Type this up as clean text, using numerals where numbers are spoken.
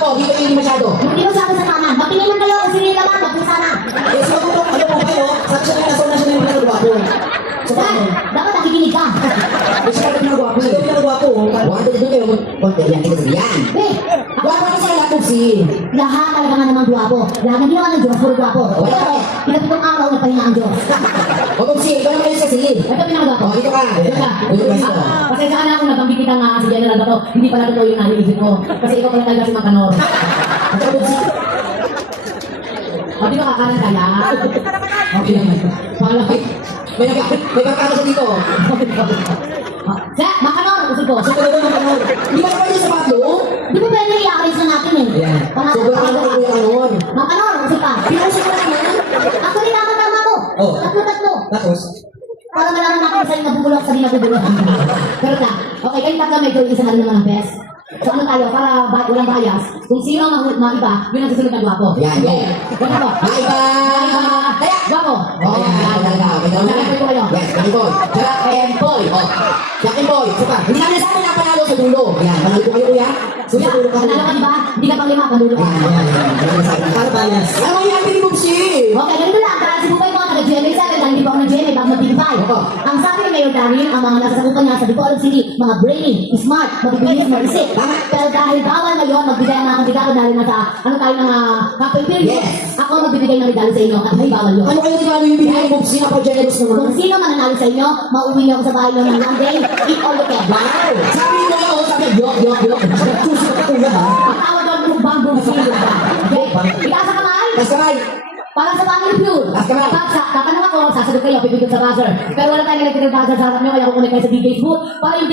po, dito hindi masyado. Hindi mo sabi sa kanan. Magtingin lang kayo kung sino yung laman. Magpisa na. Eh, so kung ano po kayo, sabi siya na nasa na yung pinagwapo. So, Sir, dapat nakikinig ka. eh, siya ka pinagwapo. Siya ka pinagwapo. Wala doon kayo. Konti, yan, yan. Eh, Wapo ka sa lahat si. lahat talaga nga namang guwapo. Lahat ng ginawa ng Diyos, puro guwapo. Wala. Pero, pinapitong araw, nagpahinga ang Diyos. O kung si, ikaw naman kayo sa si. Ito pinakagwapo. O, dito ka. Dito ka. Dito ka. Pasensya ka na ako, nabanggit kita nga si General Bato. Hindi pala totoo yung naniisip ko. Kasi ikaw pala talaga si Macanor. At ako si. O, di ba kakanan kaya? Okay naman. Malaki. May kakano sa dito. Sir, Macanor, kasi ko. So, talaga naman ano. Hindi ba naman yung sapato? Di ba pwede i-arrange na natin eh? Ayan. Sobrang ano ko yung ano. Macanor, kasi ka. Pinusok ko naman. Actually, tama ko. Oh. Tatlo. Tapos, Para malaman natin sa'yo nabubulok sa binabubulok. Pero na, okay, kayong tatlo medyo isa na rin naman ang best. So ano tayo, para walang bias, kung sino ang maiba, yun ang susunod na gwapo. yan, yan. Gwapo po. Maiba! Kaya, gwapo. Oh, yan, talaga. Okay, okay. Kaya po kayo. Yes, Jack and Boy. Jack and Boy. Oh. Jack and Boy. Saka, hindi namin sa amin napanalo sa dulo. Yan, panalo ko kayo kuya. So, Kuya, sa dulo ka. panalo ka diba? Hindi ka pang lima, pandulo ka. Yan. Para bias. Ano yung ating ni Bubsi? Okay, ganito lang. Para si Bupay mo, taga-GMA sa akin, dahil hindi pa ako nag-GMA, bago mag-digify. Oo. Ang sabi ni Mayor Darin, ang mga nasa sagutan niya sa Bacolod City, mga brainy, smart, mabibilis, mag-isip. Tama. Pero dahil bawal ngayon, magbigay ang mga kandidato dahil nasa, ano tayo ng campaign period, Yes. ako magbibigay ng regalo sa inyo at may bawal yun. Ano kayo regalo yung binigay ni Bubsi? Napaka-generous naman. Kung sino mananalo sa inyo, mauwi niyo ako sa bahay niyo ng one day, eat all you can. Wow! Sabi mo yun, sabi niya, yok. Susunod ka kuya ha? Ang tawag doon, mukbang bumsilo ka. Okay? Itaas ang kamay! Mas kamay. Para sa family feud. Taas kamay. Tatanong ako, sasagot kayo, pipigil sa buzzer. Pero wala tayong electric buzzer sa harap niyo, kaya kukunin kayo sa DJ's booth para yung